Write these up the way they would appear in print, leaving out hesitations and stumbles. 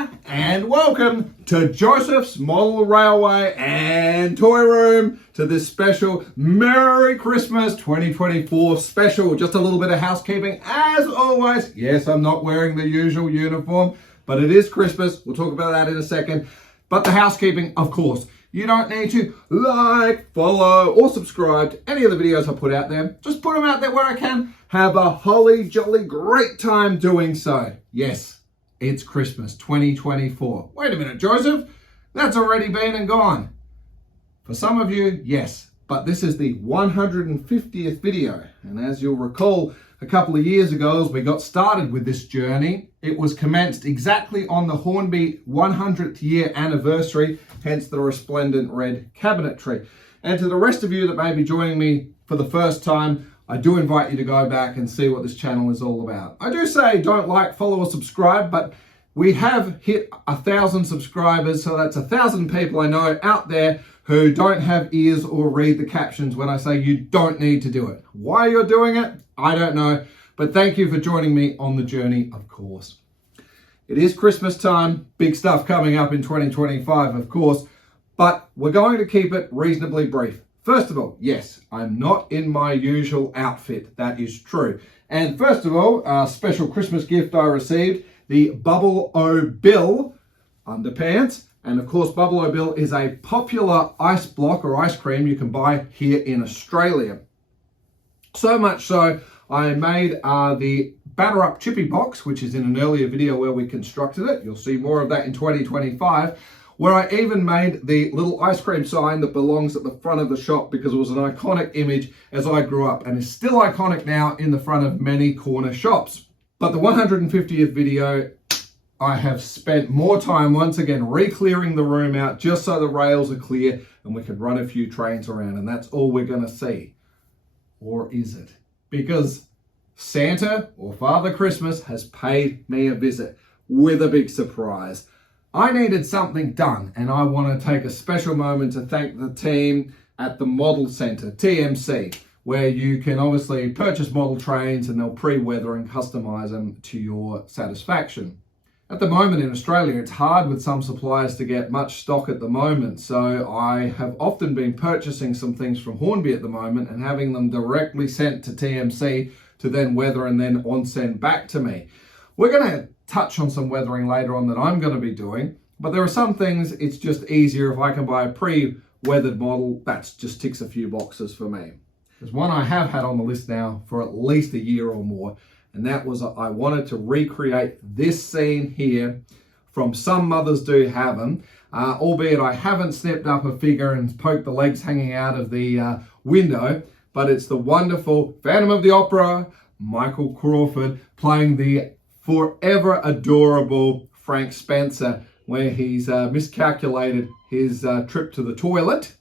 Ta-da! And welcome to Josef's Model Railway and Toy Room to this special Merry Christmas 2024 special. Just a little bit of housekeeping as always. Yes, I'm not wearing the usual uniform, but it is Christmas. We'll talk about that in a second. But the housekeeping, of course, you don't need to like, follow, or subscribe to any of the videos I put out there. Just put them out there where I can. Have a holly jolly great time doing so. Yes, it's Christmas 2024. Wait a minute, Joseph. That's already been and gone. For some of you, yes. But this is the 150th video. And as you'll recall, a couple of years ago, as we got started with this journey, it was commenced exactly on the Hornby 100th year anniversary, hence the resplendent red cabinetry. And to the rest of you that may be joining me for the first time, I do invite you to go back and see what this channel is all about. I do say don't like, follow, or subscribe, but we have hit 1,000 subscribers, so that's 1,000 people I know out there who don't have ears or read the captions when I say you don't need to do it. Why you're doing it, I don't know, but thank you for joining me on the journey, of course. It is Christmas time, big stuff coming up in 2025, of course, but we're going to keep it reasonably brief. First of all, yes, I'm not in my usual outfit, that is true. And first of all, a special Christmas gift I received, the Bubble O Bill underpants. And of course, Bubble O Bill is a popular ice block or ice cream you can buy here in Australia. So much so, I made the Batter Up Chippy box, which is in an earlier video where we constructed it. You'll see more of that in 2025, where I even made the little ice cream sign that belongs at the front of the shop because it was an iconic image as I grew up and is still iconic now in the front of many corner shops. But the 150th video, I have spent more time once again re-clearing the room out just so the rails are clear and we can run a few trains around, and that's all we're going to see. Or is it? Because Santa or Father Christmas has paid me a visit with a big surprise. I needed something done, and I want to take a special moment to thank the team at the Model Centre, TMC, where you can obviously purchase model trains and they'll pre-weather and customise them to your satisfaction. At the moment in Australia, it's hard with some suppliers to get much stock at the moment, so I have often been purchasing some things from Hornby at the moment and having them directly sent to TMC to then weather and then on-send back to me. We're going to touch on some weathering later on that I'm going to be doing, but there are some things it's just easier if I can buy a pre-weathered model. That just ticks a few boxes for me. There's one I have had on the list now for at least a year or more, and that was I wanted to recreate this scene here from Some Mothers Do Have Them, albeit I haven't snipped up a figure and poked the legs hanging out of the window, but it's the wonderful Phantom of the Opera, Michael Crawford, playing the forever adorable Frank Spencer, where he's miscalculated his trip to the toilet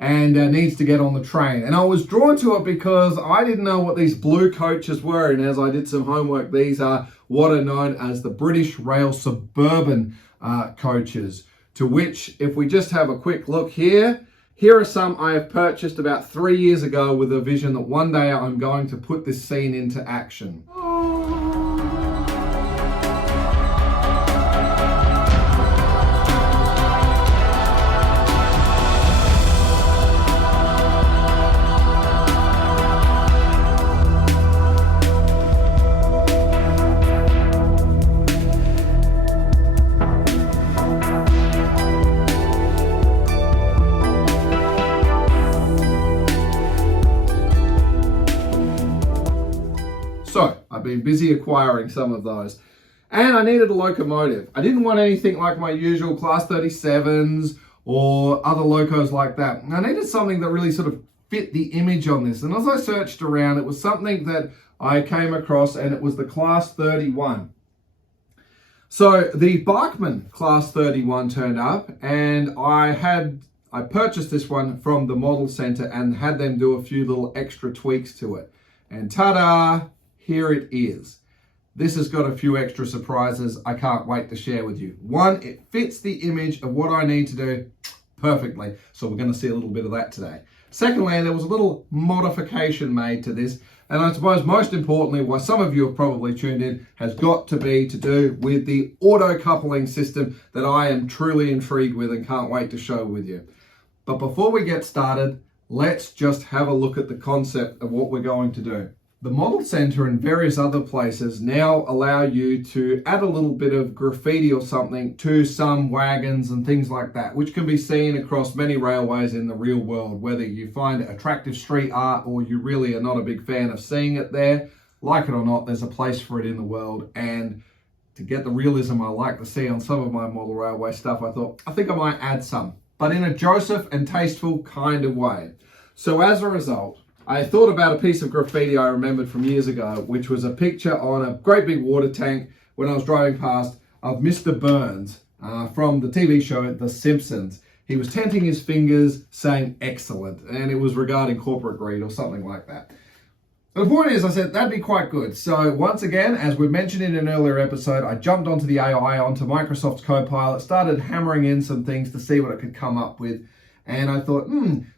and needs to get on the train. And I was drawn to it because I didn't know what these blue coaches were, and as I did some homework, these are what are known as the British Rail Suburban coaches, to which, if we just have a quick look here, here are some I have purchased about 3 years ago with a vision that one day I'm going to put this scene into action. So I've been busy acquiring some of those, and I needed a locomotive. I didn't want anything like my usual Class 37s or other locos like that. I needed something that really sort of fit the image on this. And as I searched around, it was something that I came across, and it was the Class 31. So the Bachmann Class 31 turned up, and I purchased this one from the Model Centre and had them do a few little extra tweaks to it. And ta-da! Here it is. This has got a few extra surprises I can't wait to share with you. One, it fits the image of what I need to do perfectly. So we're going to see a little bit of that today. Secondly, there was a little modification made to this, and I suppose most importantly, why some of you have probably tuned in, has got to be to do with the auto coupling system that I am truly intrigued with and can't wait to show with you. But before we get started, let's just have a look at the concept of what we're going to do. The Model Center and various other places now allow you to add a little bit of graffiti or something to some wagons and things like that, which can be seen across many railways in the real world. Whether you find it attractive street art or you really are not a big fan of seeing it there, like it or not, there's a place for it in the world. And to get the realism I like to see on some of my model railway stuff, I think I might add some, but in a Josef and tasteful kind of way. So as a result, I thought about a piece of graffiti I remembered from years ago, which was a picture on a great big water tank when I was driving past of Mr. Burns from the TV show The Simpsons. He was tenting his fingers saying excellent, and it was regarding corporate greed or something like that. The point is, I said, that'd be quite good. So once again, as we mentioned in an earlier episode, I jumped onto the AI, onto Microsoft's Copilot, started hammering in some things to see what it could come up with. And I thought,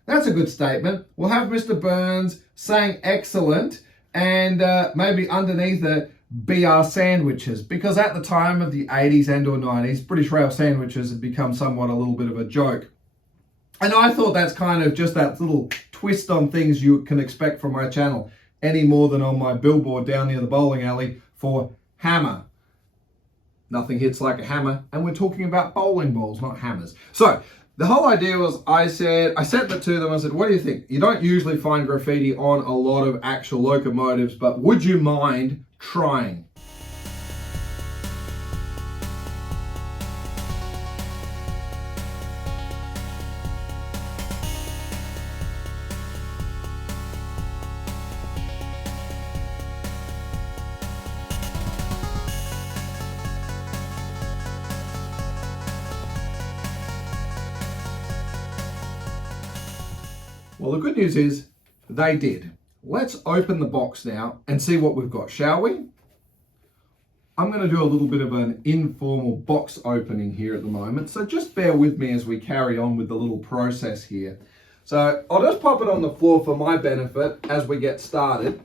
that's a good statement. We'll have Mr. Burns saying excellent, and maybe underneath it, BR sandwiches. Because at the time of the 80s and or 90s, British rail sandwiches had become somewhat a little bit of a joke. And I thought that's kind of just that little twist on things you can expect from my channel, any more than on my billboard down near the bowling alley for hammer. Nothing hits like a hammer, and we're talking about bowling balls, not hammers. So the whole idea was, I sent it to them, I said, what do you think? You don't usually find graffiti on a lot of actual locomotives, but would you mind trying? Well, the good news is they did. Let's open the box now and see what we've got, shall we? I'm going to do a little bit of an informal box opening here at the moment, so just bear with me as we carry on with the little process here. So I'll just pop it on the floor for my benefit as we get started.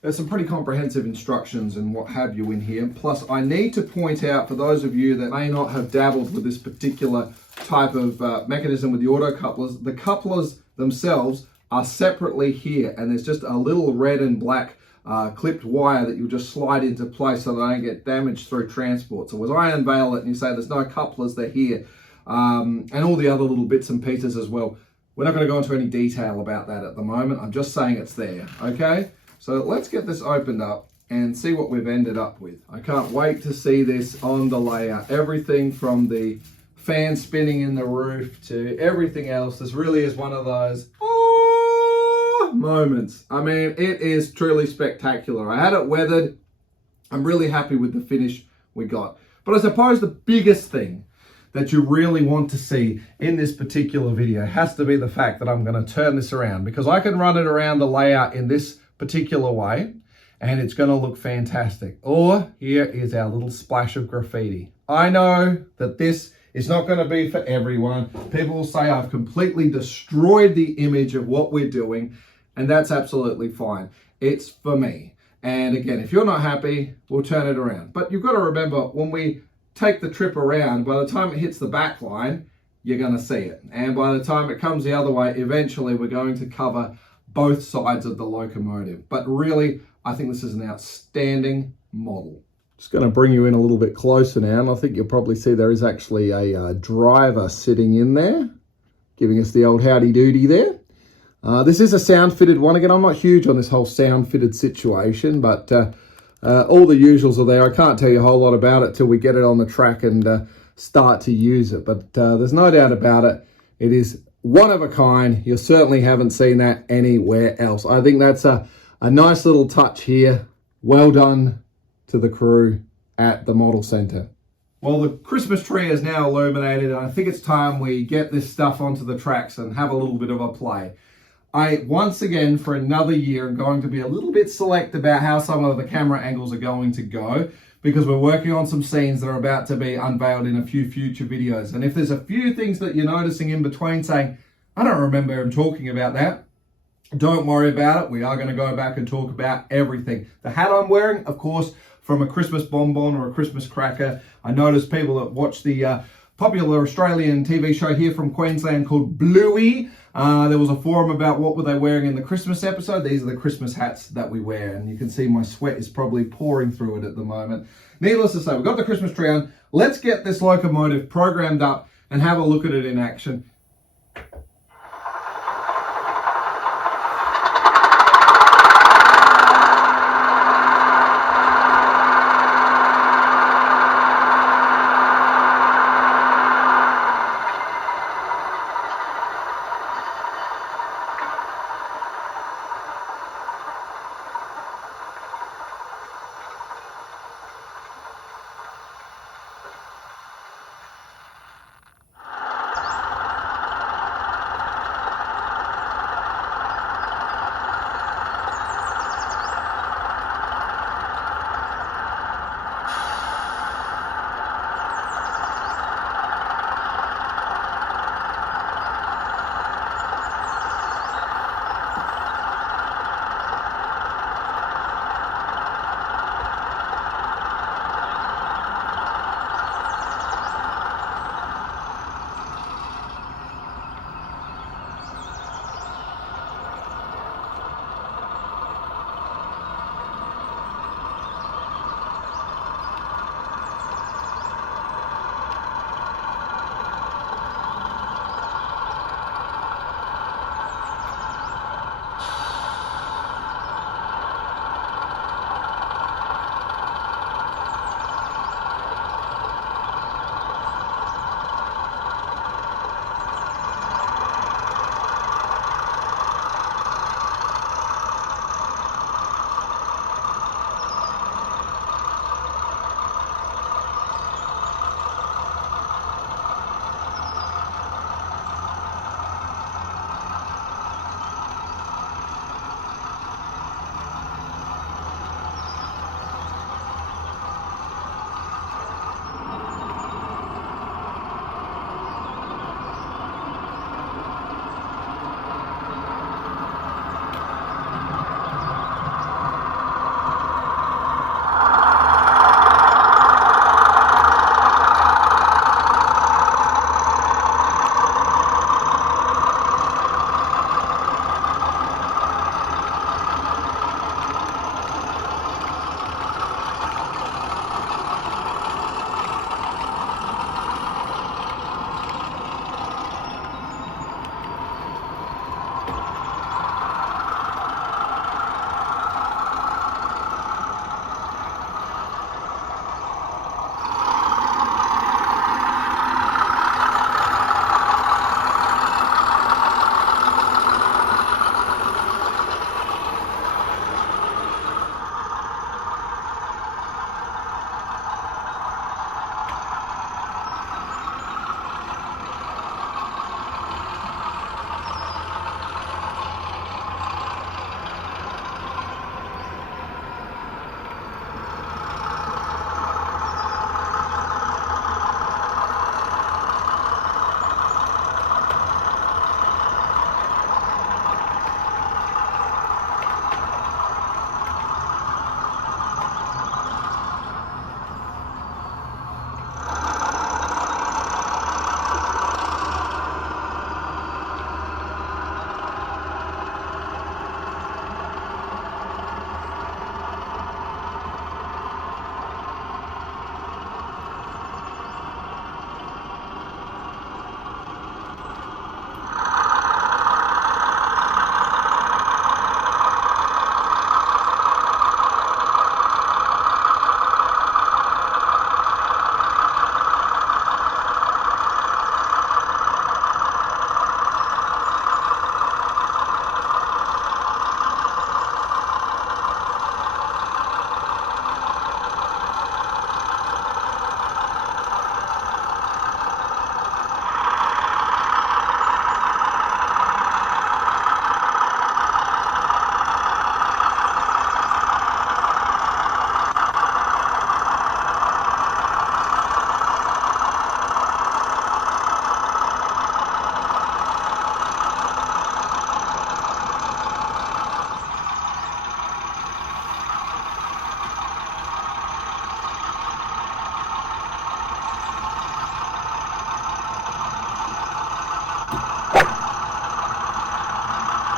There's some pretty comprehensive instructions and what have you in here. Plus, I need to point out for those of you that may not have dabbled with this particular type of mechanism with the auto couplers, the couplers themselves are separately here, and there's just a little red and black clipped wire that you'll just slide into place so they don't get damaged through transport. So as I unveil it and you say there's no couplers, they're here, and all the other little bits and pieces as well. We're not going to go into any detail about that at the moment. I'm just saying it's there, okay? So let's get this opened up and see what we've ended up with. I can't wait to see this on the layout. Everything from the fan spinning in the roof to everything else. This really is one of those moments. I mean, it is truly spectacular. I had it weathered. I'm really happy with the finish we got. But I suppose the biggest thing that you really want to see in this particular video has to be the fact that I'm going to turn this around, because I can run it around the layout in this particular way and it's going to look fantastic. Or here is our little splash of graffiti. I know that this it's not going to be for everyone. People will say I've completely destroyed the image of what we're doing, and that's absolutely fine. It's for me. And again, if you're not happy, we'll turn it around. But you've got to remember, when we take the trip around, by the time it hits the back line, you're going to see it. And by the time it comes the other way, eventually we're going to cover both sides of the locomotive. But really, I think this is an outstanding model. Just going to bring you in a little bit closer now, and I think you'll probably see there is actually a driver sitting in there, giving us the old howdy doody there. This is a sound fitted one. Again, I'm not huge on this whole sound fitted situation, but all the usuals are there. I can't tell you a whole lot about it till we get it on the track and start to use it, but there's no doubt about it. It is one of a kind. You certainly haven't seen that anywhere else. I think that's a nice little touch here. Well done to the crew at the Model Center. Well, the Christmas tree is now illuminated, and I think it's time we get this stuff onto the tracks and have a little bit of a play. I, once again, for another year, am going to be a little bit select about how some of the camera angles are going to go, because we're working on some scenes that are about to be unveiled in a few future videos. And if there's a few things that you're noticing in between saying, I don't remember him talking about that, Don't worry about it. We are going to go back and talk about everything. The hat I'm wearing, of course, from a Christmas bonbon or a Christmas cracker. I noticed people that watch the popular Australian TV show here from Queensland called Bluey. There was a forum about what were they wearing in the Christmas episode. These are the Christmas hats that we wear, and you can see my sweat is probably pouring through it at the moment. Needless to say, we've got the Christmas tree on. Let's get this locomotive programmed up and have a look at it in action.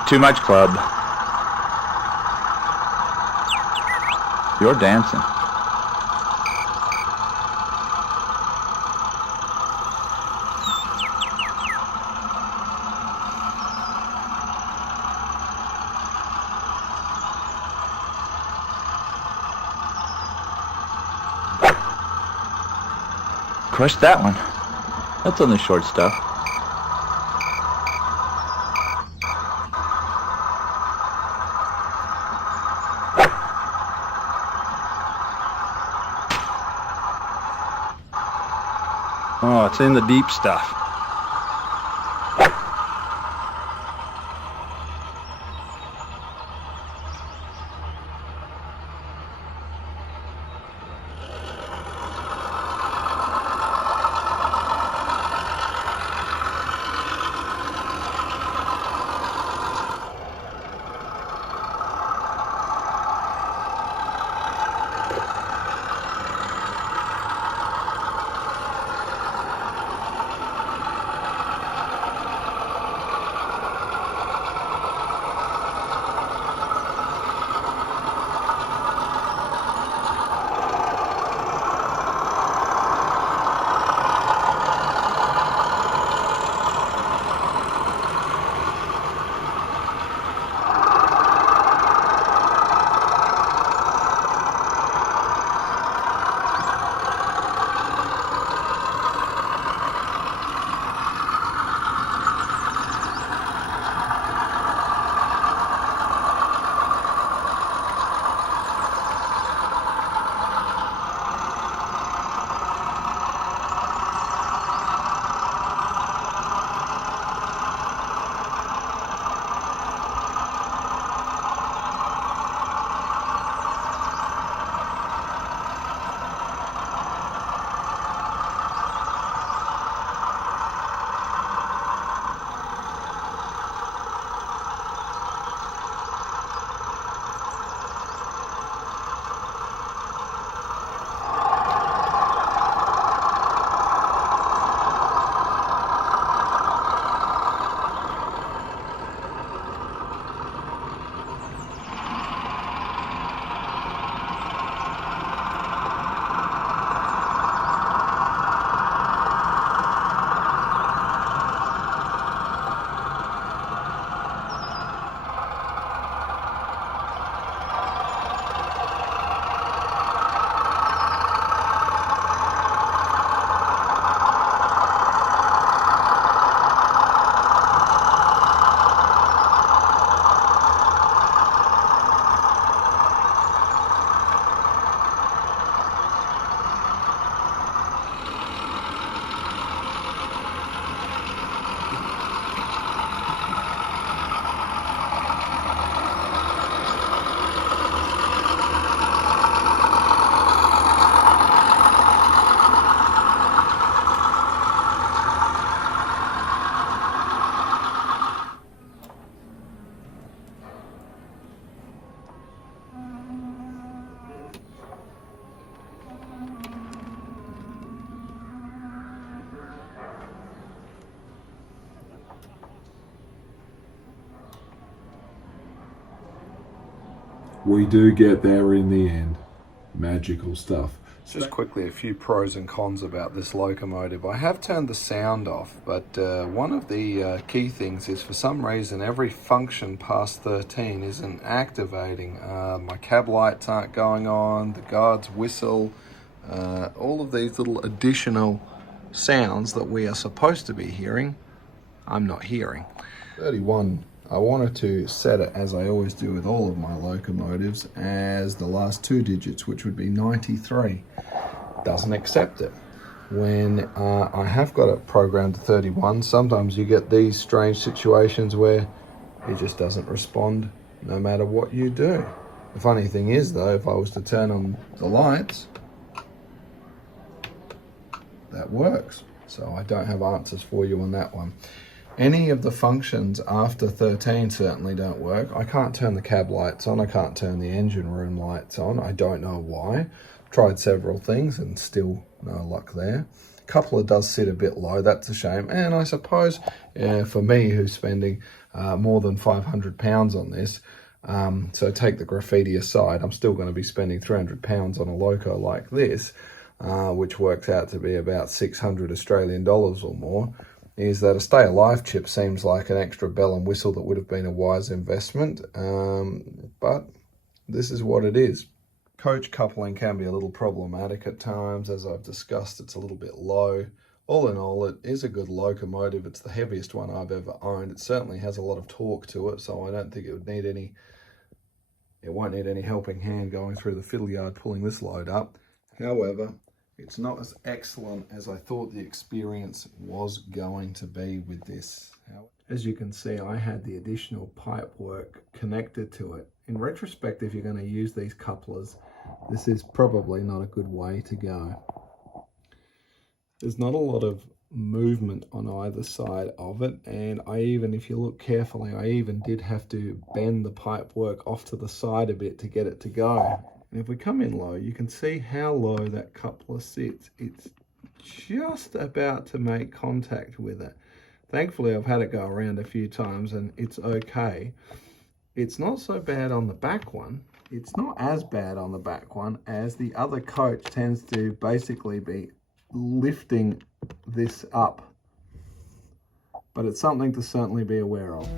Too much club. You're dancing. Crushed that one. That's on the short stuff. Oh, it's in the deep stuff. We do get there in the end. Magical stuff. Just quickly, a few pros and cons about this locomotive. I have turned the sound off, but one of the key things is for some reason every function past 13 isn't activating. My cab lights aren't going on, the guard's whistle, all of these little additional sounds that we are supposed to be hearing, I'm not hearing. 31. I wanted to set it, as I always do with all of my locomotives, as the last two digits, which would be 93. Doesn't accept it. When I have got it programmed to 31, sometimes you get these strange situations where it just doesn't respond no matter what you do. The funny thing is though, if I was to turn on the lights, that works. So I don't have answers for you on that one. Any of the functions after 13 certainly don't work. I can't turn the cab lights on. I can't turn the engine room lights on. I don't know why. Tried several things and still no luck there. Coupler does sit a bit low, that's a shame. And I suppose for me, who's spending more than £500 on this, so take the graffiti aside, I'm still going to be spending £300 on a loco like this, which works out to be about 600 Australian dollars or more, is that a Stay Alive chip seems like an extra bell and whistle that would have been a wise investment, but this is what it is. Coach coupling can be a little problematic at times. As I've discussed, it's a little bit low. All in all, it is a good locomotive. It's the heaviest one I've ever owned. It certainly has a lot of torque to it, so I don't think it won't need any helping hand going through the fiddle yard pulling this load up. However, it's not as excellent as I thought the experience was going to be with this. As you can see, I had the additional pipe work connected to it. In retrospect, if you're going to use these couplers, this is probably not a good way to go. There's not a lot of movement on either side of it, and if you look carefully, I even did have to bend the pipe work off to the side a bit to get it to go. And if we come in low, you can see how low that coupler sits. It's just about to make contact with it. Thankfully, I've had it go around a few times and it's okay. It's not so bad on the back one. It's not as bad on the back one as the other coach tends to basically be lifting this up. But it's something to certainly be aware of.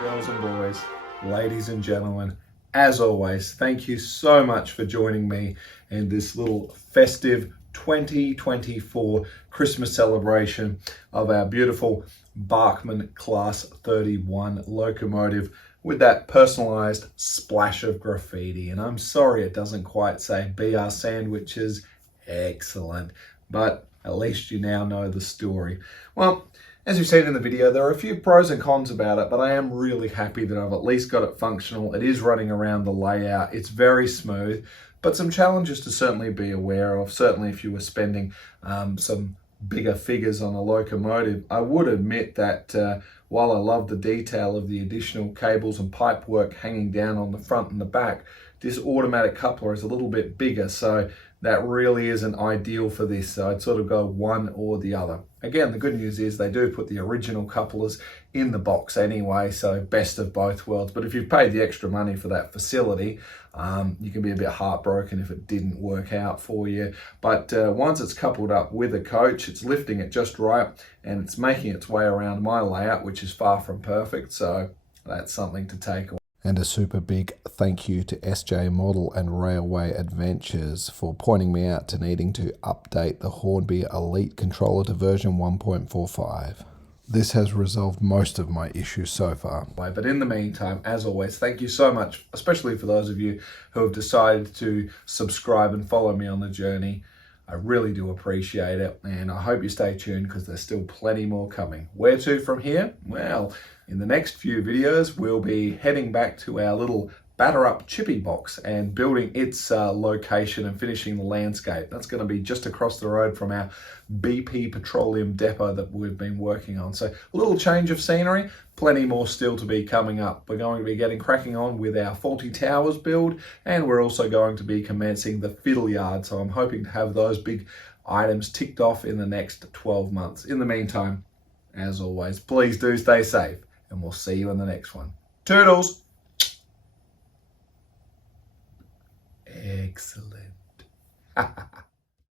Girls and boys, ladies and gentlemen, as always, thank you so much for joining me in this little festive 2024 Christmas celebration of our beautiful Bachmann Class 31 locomotive with that personalized splash of graffiti. And I'm sorry it doesn't quite say BR Sandwiches excellent, but at least you now know the story. Well, as you've seen in the video, there are a few pros and cons about it, but I am really happy that I've at least got it functional. It is running around the layout. It's very smooth, but some challenges to certainly be aware of. Certainly if you were spending some bigger figures on a locomotive, I would admit that while I love the detail of the additional cables and pipe work hanging down on the front and the back, this automatic coupler is a little bit bigger, so that really isn't ideal for this. So I'd sort of go one or the other. Again, the good news is they do put the original couplers in the box anyway, so best of both worlds. But if you've paid the extra money for that facility, you can be a bit heartbroken if it didn't work out for you. But once it's coupled up with a coach, it's lifting it just right, and it's making its way around my layout, which is far from perfect. So that's something to take away. And a super big thank you to SJ Model and Railway Adventures for pointing me out to needing to update the Hornby Elite controller to version 1.45. This has resolved most of my issues so far. But in the meantime, as always, thank you so much, especially for those of you who have decided to subscribe and follow me on the journey. I really do appreciate it, and I hope you stay tuned because there's still plenty more coming. Where to from here? Well, in the next few videos, we'll be heading back to our little batter up chippy box and building its location and finishing the landscape. That's going to be just across the road from our BP petroleum depot that we've been working on. So a little change of scenery, plenty more still to be coming up. We're going to be getting cracking on with our Faulty Towers build, and we're also going to be commencing the fiddle yard. So I'm hoping to have those big items ticked off in the next 12 months. In the meantime, as always, please do stay safe, and we'll see you in the next one. Toodles! Excellent.